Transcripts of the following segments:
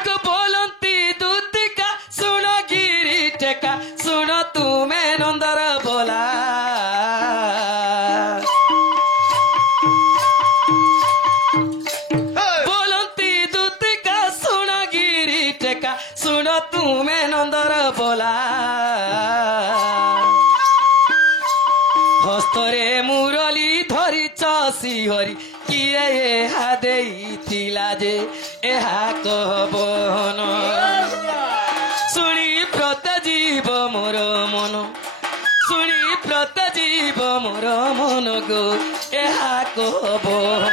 आगो बोलती दूतिका सुन गिरी टेका सुन तुमे नंदर बोला बोलती दूतिका सुन गिरी टेका सुन तुमे नंदर बोला हस्तरे मुरली धरी श्रीहरि किए एहा देइथिला जे एहा कहबन शुणी प्रत जीव मोर मन शुणी प्रत जीव मोर मन गो एहा कहबन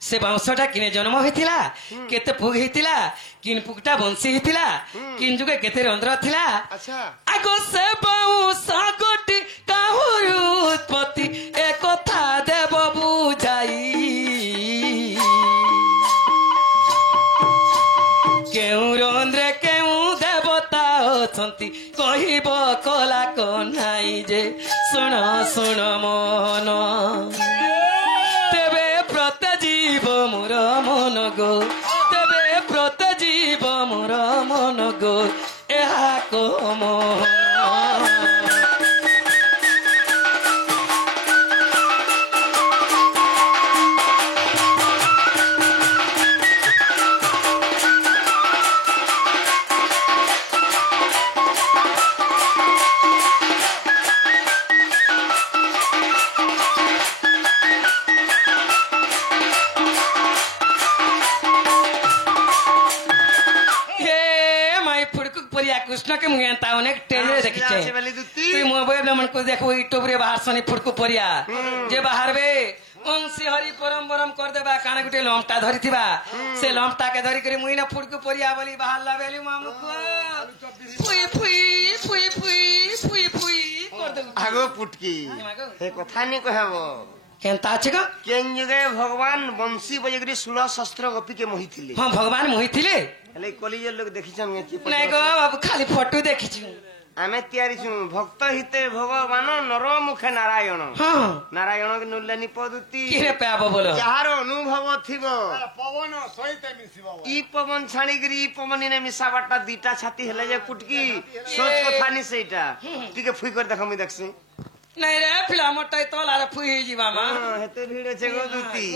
से बाउंसटा किने जन्म होइतिला केते पुग होइतिला किन पुगटा बंसी होइतिला किन जुगे केते रंद्र थिला अच्छा आगो से बाउंस गोटी काहुर उत्पत्ति ए कथा देव बुझाई केउ रंद्रे केउ देवता अछंती कहिबो कला कन्हाई जे सुन सुन मन जीव मोर मन गो तेबे प्रत जीव मोर मन गो एहा को मन कृष्ण के मुझे अनेक टेले देखी तु मोबाइल मन को देखो यूट्यूब रे बाहर सनी फुटकु परिया जे बाहर बे अंशी हरि परम परम कर देबा काने गुटे लमटा धरी थिबा से लमटा के धरी करे मुई ना फुटकु परिया बोली बाहर लावेली मामू को फुई फुई फुई फुई फुई फुई कर दे आगो पुटकी हे कथा नि कहबो केनता अछि ग केन जुगे भगवान बंसी बजगरी 16 शस्त्र गोपी के मोहिथिले हां भगवान मोहिथिले हले कलिजे लोग देखिछन नै गो बाबू खाली फोटो देखिछु आमे तयारी छु भक्त हिते भगवान नर मुखे नारायण हां नारायण के नुल्लानी पदुती किरे पाबो बोलो जहार अनुभव थिबो पवन सहित मिसिबो ई पवन छाणीगिरी पवन ने मिसाबाटा दीटा छाती हेले जे पुटकी सोच कथा नि सेटा टिके फुई कर देखो मी देखसी नै रे फिला मोटाई तोला रे फुई जीवा मा हेते भीड़ छे गो दुती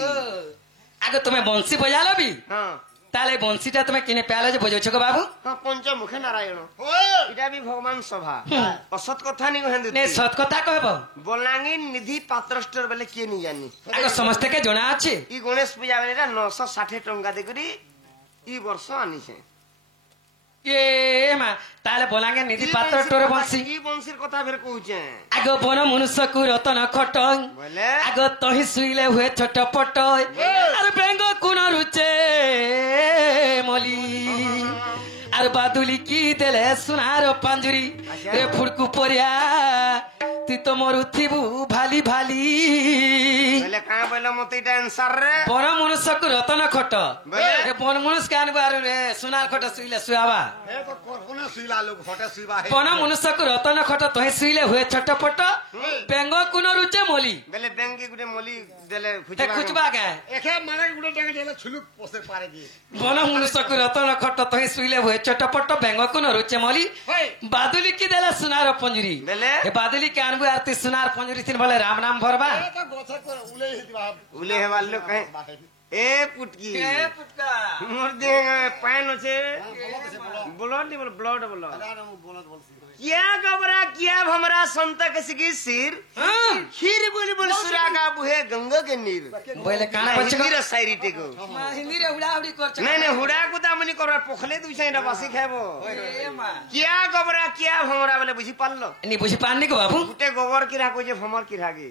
आगे तुम्हें बंसी बजा लबी हां ताले बंसीटा तुम्हें किने प्यालो जे बजो छको बाबू हां पंच मुखे नारायण इटा भी भगवान सभा असत कथा नि कहन दुती नै सत कथा कहबो बोलांगी निधि पात्रस्टर बेले के नि जानी आगे समस्त के जणा अछि ई गणेश पूजा बेले 960 टंका दे करी ई वर्ष आनी छे ये मा ताले बोलांगे निधि पात्र टोरे बंसी ई बंसीर कथा फेर कहूचे आगो बन मनुष्य को रतन खट बोले आगो तही सुइले हुए छटपट अरे बेंग कुन रुचे मली अरे बादुली की देले सुनार पांजुरी रे फुड़कू परिया ती तो मरुथिबू भाली भाली बोले का बोले मते आंसर रे बन मनुष्य को रतन खट बोले बन मनुष्य कान बारू रे सुनार खट सुइले सुआवा हे तो कोने सुइला लोग फटे सुइबा हे बन मनुष्य को रतन खट तही सुइले हुए छटपट बेंग कुन रुचे मली बोले बेंग के गुटे मली देले ते खुचबा के एके मारे गुडे टाके देले छुलुक पोसे पारे की बन मनुष्य को रतन खट तही सुइले हुए छटपट बेंग कुन रुचे मली बादुली की देला सुनार पंजुरी देले ए बादुली के अनबु आरती सुनार पंजुरी थिन बोले राम नाम भरबा ए तो गोछक उले हितबा उले हे वालो कहे ए पुटकी ए पुटका मोर दे पैन छे ब्लड बोल ब्लड बोल क्या गबरा क्या हमरा संत के सिगी सिर खीर बोल बोल सुरागा बुहे गंगा के नीर बोले काना बच्चे हिंदी रे शायरी टेको हिंदी रे उड़ा उड़ी कर नहीं नहीं हुड़ा कुदा मनी करबा पोखले दुई साइड बासी खाबो ए मा क्या गबरा क्या हमरा बोले बुझी पाललो नी बुझी पानी को बाबू गुटे गोबर की राखो जे हमर की रागे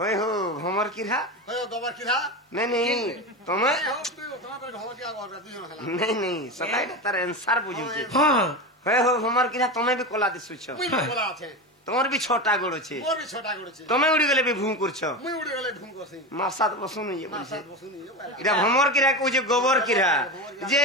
होय हो भमर किरा होय गोबर किधा नहीं तुम्हें तुम्हारे घर क्या और राती जन हला नहीं सकाई तार आंसर बुझुचे हाँ होय हो भमर किरा तुम्हें भी कोला दिसुछ मुई बोला আছে তোমার বি ছোটা গোড় আছে মোর বি ছোটা গড়ছে তুমি উড়ি গেলে বি ভুম করছ মুই উড়ি গেলে ঢুম করছি মাসাত বসুন ইয়ে বলছে সাত বসুনি এটা ভমর কিরা কইছে গোবর কিরা যে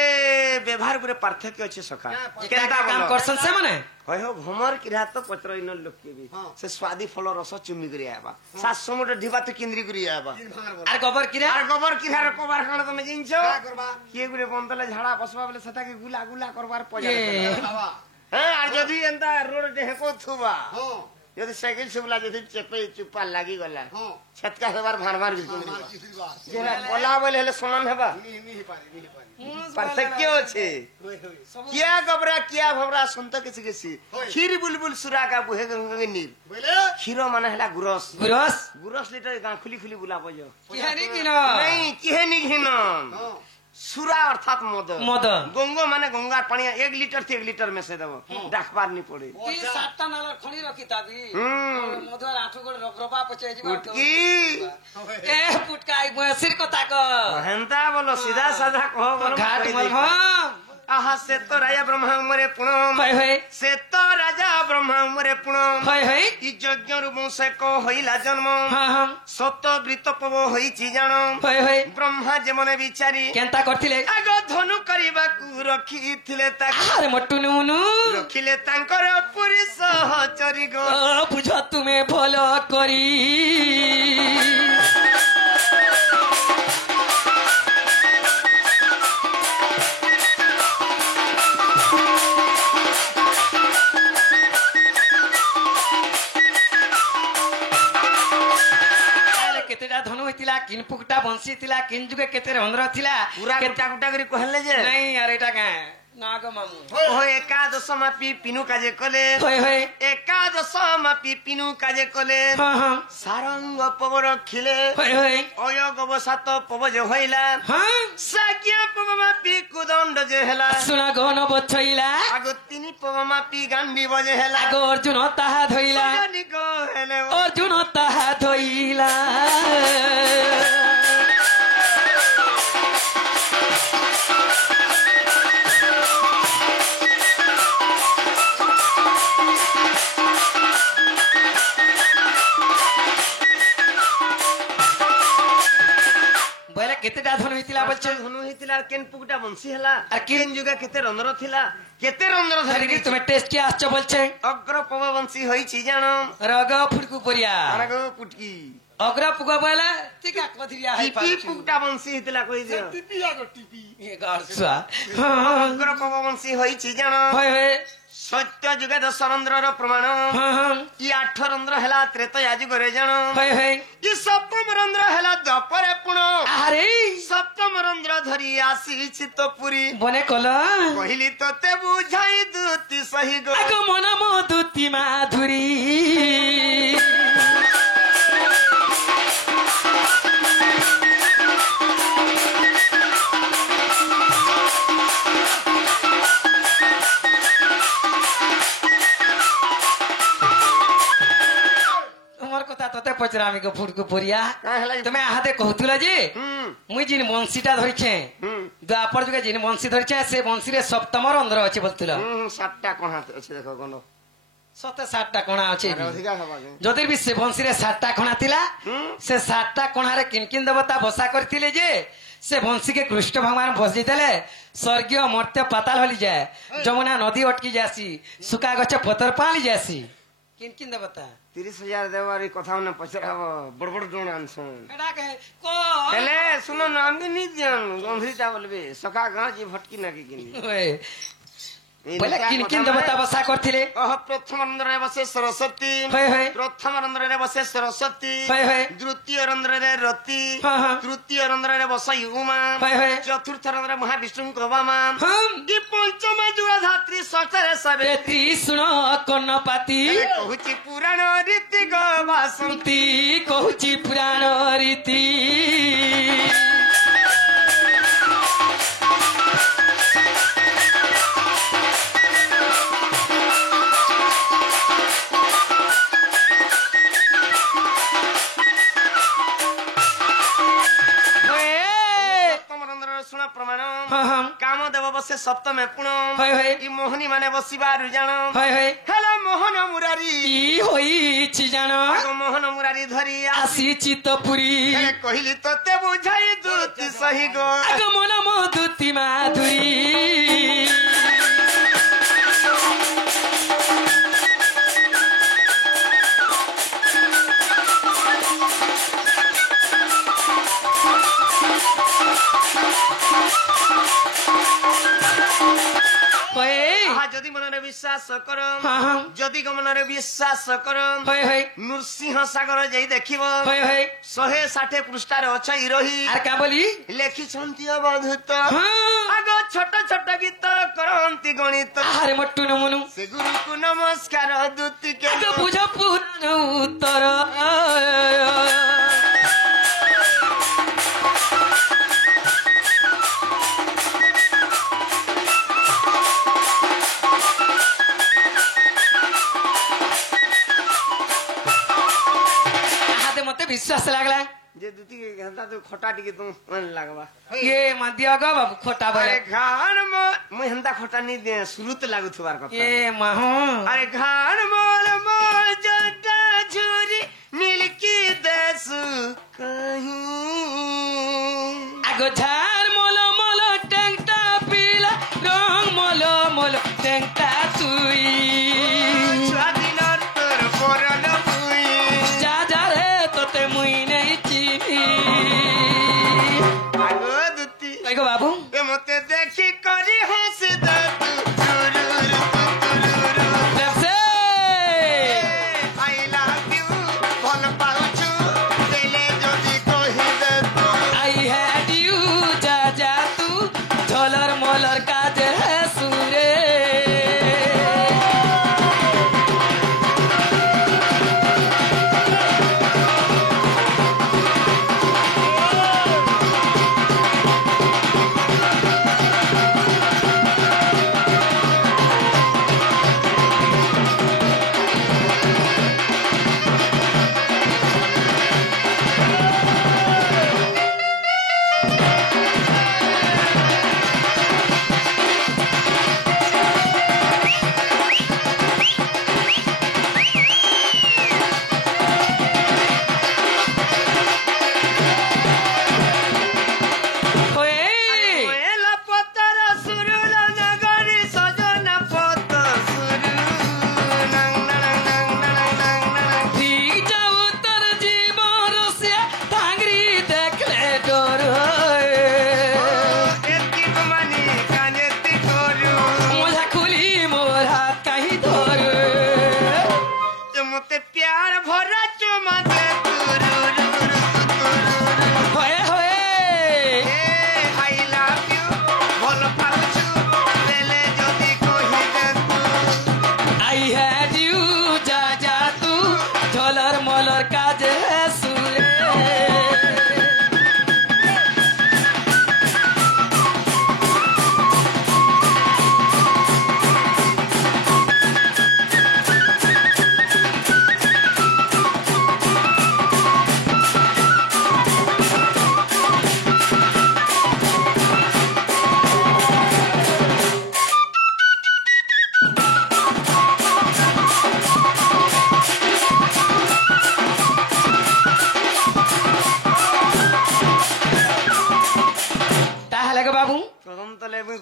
ব্যবহার করে পার্থক্য আছে সখা কেনটা কাম বলো করছেন সে মানে হয় হো ভমর কিরা তো পত্র ইন লোক কে বি সে স্বাদি ফল রস চুমি করি আবা 700 মুঠ ঢিবা তো কেন্দ্রি করি আবা তিন ভাঙার বল আর গোবর কিরা আর গোবর কিরার কবার কারণ তুমি জিনছ কা করবা কি করে বন্তলে ঝাড়া বসবা বলে সেটাকে গুলা গুলা করবার পয়সা এ। খাওয়া হ্যাঁ আর যদি এন্তা রোড ঢেকো থুবা হ্যাঁ যদি সাইকেল সুবলা যদি চেপে চুপা লাগি গলা হ্যাঁ ছটকা হেবার ভার ভার বিল আমার কিছু বাস যেটা বলা বলে হলে সমান হেবা নি পারি পার্থক্য আছে হই হই কিয়া গবরা কিয়া ভবরা শুনত কিছু কিছু ক্ষীর বুলবুল সুরাকা বুহে গঙ্গে নীর বলে ক্ষীর মানে হেলা গুরস গুরস গুরস লিটার গাঁ খুলি খুলি বুলা বজ কি হানি কিন নাই কিহে নি ঘিন হ্যাঁ সুরা অর্থাৎ মদ মদ গঙ্গ মানে গঙ্গার পানি 1 লিটার থেকে 1 লিটার মেশে দেব ডাকবার নি পড়ে কি সাতটা নালার খনি রখি তাবি হুম মধুর আঠু গোড় রবা পচে ଯିବା উটকি এ পুটকা আই বসির কথা ক হেন্তা বলো সিধা সাধা কহ বলো ঘাট মল হ আহা সে তো রাজা ব্রহ্মা মরে পুনম হই হই সে তো রাজা ব্রহ্মা মরে পুনম হই হই ই যজ্ঞରୁ বଂଶକ হইলা জন্ম হ্যাঁ হ্যাঁ সত বৃত পব হইছি জাণ হই হই ব্রহ্মা যেমনে বিচারি কেনতা করଥିଲେ আগ ধনু କରିବାକୁ রଖିଥିଲେ ତାକୁ আরে মট্টু নুনু রখিলে ତାଙ୍କର ପୁରୀ ସହଚରୀ ଗୋ বুঝ তুমি ভাল করি কেতেটা ধনু হইতিলা কিন পুকটা বংশী থিলা কিন যুগে কেতে রন্ধ্র থিলা পুরা গোটা গোটা କରି କହିଲେ যে নাই আর এটা কে না গো মামু ও একাদশ মাপি পিনু কাজে কলে হই হই একাদশ মাপি পিনু কাজে কলে হ্যাঁ হ্যাঁ সারঙ্গ পব রখিলে হই হই অয়োগ বসাত পব যে হইলা হ্যাঁ সাজ্ঞা পব মাপি কুদণ্ড যে হেলা শুনা গহন বছইলা আগ তিনি পব মাপি গান্ডি বজে হেলা আগ অর্জুন তাহা ধইলা সজনি গো হেলে অর্জুন তাহা ধইলা বলে কেতেটা ধন হইতিলা বলছে ধনু হইতিলা কেন পুকটা বংশী হেলা আর কেন যুগে কেতে রন্ধ্র থিলা কেতে রন্ধ্র ধরি ধরিকি তুমি টেস্ট কি আসছো বলছে অগ্র পব বংশী হইছি জাণ রগ ফুটকু পরিয়া আরে গো পুটকি অগ্র পুগ বলে টিকা কধিরিয়া হাই টিপি পুকটা বংশী হইতিলা কই যে টিপি আগ টিপি এ গারসা অগ্র পব বংশী হইছি জাণ হয় হয় সত্য যুগে দশরন্ধ্রর প্রমাণ হ্যাঁ হ্যাঁ ই আঠ রন্ধ্র হেলা ত্রেতয়া যুগরে জাণ হয় হয় ই সপ্তম রন্ধ্র হেলা দ্বাপরে পুণ আরে সপ্তম রন্ধ্র ধরি আসিছি তো পুরী বনে কল কহিলি তোতে বুঝাই দুতি সহি গো আগ মন মধুতি মাধুরী তোমার কথা তোতে পচরা আমি গো ফুটকু পরিয়া কাঁ হেলা তুমি আহাতে কহুতুল যে হুম মুই যিন বংশীটা ধরিছে হুম দ্বাপর যুগে যিন বংশী ধরিছে সে বংশীরে সপ্তম রন্ধ্র আছে বলছিল হুম সাতটা কোণা আছে দেখো কোন সতে 60টা কোণা আছে আরে অধিকা হবা কে যদি বি সে বংশীরে 60টা কোণা থিলা হুম সে 60টা কোণারে কিনকিন দেবতা বসা করଥିଲେ যে সে বংশীকে কৃষ্ণ ভগবান বসি দেলে স্বর্গীয় মর্ত্য পাতাল হলি যায় যমুনা নদী অটকি যাসি শুকা গছে পতর পালি যাসি কিনকিন দেবতা 30,000 দেবার এই কথা মনে পছরা হব বড় বড় জন আনছন এটা কে কো হেলে শুনো না আমি নি জান গন্ধরিটা বলবে সকা গাঁ জি ভটকি নাকি কিনি ওই বলে কিনকিন দেবতা বসা করଥିଲେ কহ প্রথম রন্ধ্রে বসে সরস্বতী হয় হয় প্রথম রন্ধ্রে বসে সরস্বতী হয় হয় দ্বিতীয় রন্ধ্রে রতি হ্যাঁ, হ্যাঁ। তৃতীয় রন্ধ্রে বসাই উমা হয় হয় চতুর্থ রন্ধ্রে মহাবিষ্ণু বামা হম কি পঞ্চম যুগ ধাত্রী ষষ্ঠরে সবে বেতি শুণ কর্ণপাতি কহুচি পুরাণ রীতি গো বাসন শান্তি কହୁଛି পুরাণ রীতি हाँ हाँ काम देव बसे सप्तमे पुण হয় হয় ই মোহনী মানে বসিবার জান হয় হয় হেলো মোহন মুরারি কি হইছি জান আগ মোহন মুরারি ধরি আসিছি তো পুরী আসি কহিলি তোতে বুঝাই দুতি সহি গো আগমন মধুতি মাধুরী যদি মନରେ বিশ্বাস কর হ্যাঁ হ্যাঁ যদি মନରେ বিশ্বাস কর হয় হয় নৃসিংহ সাগর যাই দেখিব হয় হয় 160 পৃষ্ঠার অছ ইরোহি আর কা বলি লেখিছন্তি অবধূত হ্যাঁ আগ ছোট ছোট গীত করন্তি গণিত আরে মট্টু নমনু সে গুরুকু নমস্কার দুতিকে আগ বুঝ পুত্র উত্তর विश्वास लागला जे दुती घंटा तो खोटा टिके तुम मन लागबा ये मदिया ग बाबू खोटा बोले अरे घान मैं हंदा खोटा नहीं दे सुरुत लागु थुबार कथा ये महू अरे घान मोल मोल जटा झुरी मिलकी देसु कहीं आगो झार मोलो मोलो टेंगटा पीला रंग मोलो मोलो टेंगटा तुई स्वादिनर तोर परल पुई जा जा रे तोते मुई नहीं चीनी आगो दुती आगो बाबू ए मते देखी करी हंस दे तू तुरुरु लेफ्से आई लव यू भल पाउछु देले जदी कहि दे तू आई हैड यू जा जा तू झोलर मोलर काज है सूरे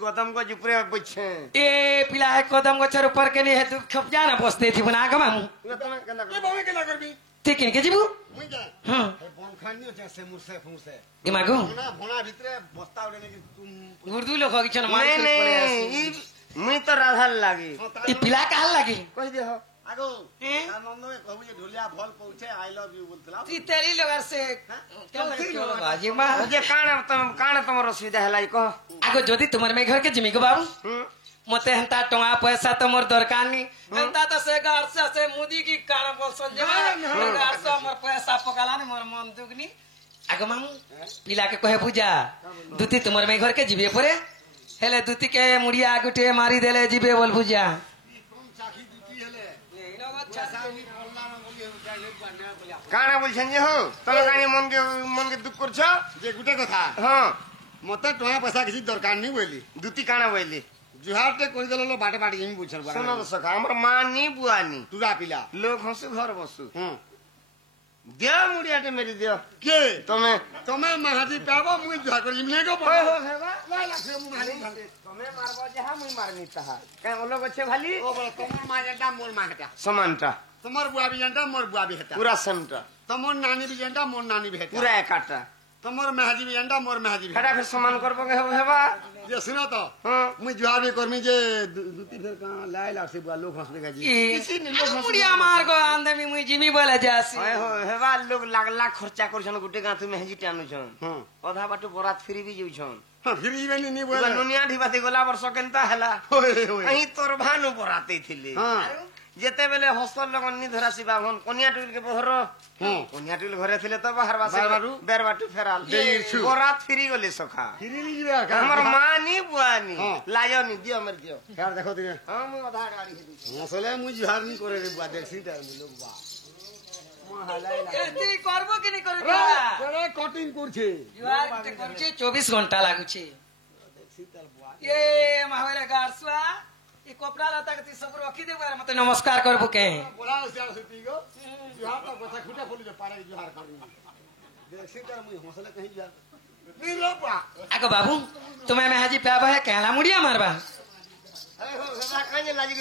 गौतम को जुपरे पूछे ए पिला है कदम गछर ऊपर के नहीं है तू खप जा ना बसते थी बना के मामू गौतम केना कर बाबे केना करबी ठीक है के जीबू मुई जा हां बम खानी होचे से मुरसे फुसे ए मागो भोना भोना भितरे बस्ता उड़े कि तुम गुर्दू लोग की छन मार नहीं के पड़े नहीं मुई तो राधा लागी ई पिला काल लागी कह दे हो आगो हैं? आनंद में कहू जे ढोलिया भल पहुंचे आई लव यू बोलतला ती तेरी लोगर से क्या लगे क्यों लोग आजी मां जे काण तमर असुविधा हलाई कह आगो जदी तुमर में घर के जिमी को बाबू मते हंता टोंगा पैसा तो मोर दरकार नहीं हंता तो से गार से मुदी की काण बोल संजे गार से मोर पैसा पकाला ने मोर मन दुगनी आगो मामू पिला के कहे पूजा दुती तुमर में घर के जिबे परे हेले दुती के मुड़िया गुटे मारी देले जिबे बोल पूजा चाखी दुती हेले काण बोलछन जे हो तमे कानी मन के दुख करछ जे गुटे कथा हां मते टोया पैसा किसी दरकार नहीं बोली दुती काना बोली जुहार टे कोई दलो बाटे बाटे जिमी बुझल सुनो तो सखा हमर मानी बुआनी तुरा पिला लोग हंसु घर बसु हां दियो मुड़ियाटे मेरी दियो के तुम्हें महाजी पाबो मुई जुहार कर जिमने को होय हो हेबा ला ला से मुहाली तुम्हें मारबो जहा मुई मारनी तहा के ओ लोग अच्छे भाली ओ बोला तमर मा जेंटा मोर मा हटा समानता तमर बुआ भी जेंटा मोर बुआ भी हटा पूरा समटा तमर नानी भी जेंटा मोर नानी भी हटा पूरा एकाटा तमर महाजी भी जेंटा मोर महाजी भी खड़ा फिर समान करबो के हेबा जे सुनो तो हां मुई जुहार भी करमी जे दुती फेर का लाई ला से बुआ लोग हंसबे जी किसी ने लोग मुड़िया मार को आंदे मी मुई जिमी बोला जासी होय हो हेबा लोग लाख लाख खर्चा करछन गुटे गाथु में हेजी टानु छन हां आधा बाटो बरात फ्री भी जाउछन हां फिर इवे नहीं बोल नुनिया ढिबाती गोला वर्ष केनता हला होय होय अही तोर भानु बराते थिले हां जेते बेले हसल लगन नि धरा सिबा भन कन्या टुल के बहर हां कन्या टुल घरे थिले त बाहर बासे बारबाटु? बेरबाटु फेराल देइरछु। बरात फ्री गले सखा फिर नहीं जीवा का हमर मानी बुआनी हाँ। लायो नि दियो मर दियो यार देखो दिने हां मु आधा गाड़ी हेदी असले मुई जुहार नहीं करे रे बुआ देख सीटा में लोग बा मु हलाइला এতি করব কি নি করব বিয়া रे कटिंग करछे जुआर किटे करछे 24 घंटा लागुछे ए माहले गारसुआ ई कपड़ा लता के सब रखी देबो यार मते नमस्कार करबो के बोला से सुती गो जुहार तो बता खुटा खोली जो पारे जुहार करी देख सीटा मुई हंसले कहीं जुहार नहीं लो बा आगो बाबू तुम्हें मेहजी प्याबा है कहला मुड़िया मारबा अरे हो हेबा काजे लाजी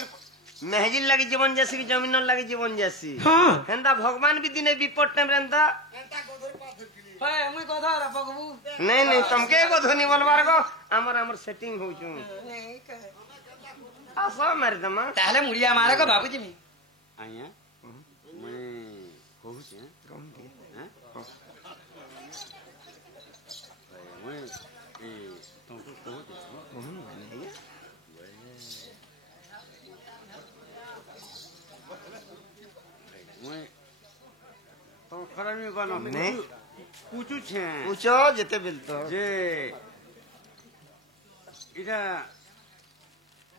महजिल लगी जीवन जैसी की जमीन लगी जीवन जैसी हां हेंदा भगवान भी दिने विपट टाइम रेंदा होय मुई कथा रा बगबू नहीं तुमके को धोनी बोलबार को हमर सेटिंग होचू नहीं कहे आसा मार दमा ताले मुड़िया मारे को बाबूजी मी आया मैं कहू छे कम दे हैं मैं ए तुमको कहू छे मैं तो खरा नहीं बनो नहीं पूछू छे पूछो जेते बिलतो जे इटा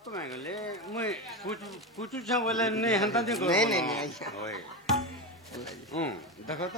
तुम्हें गले मैं पूछू छे बोले नहीं हंता देखो नहीं ओए देखो तो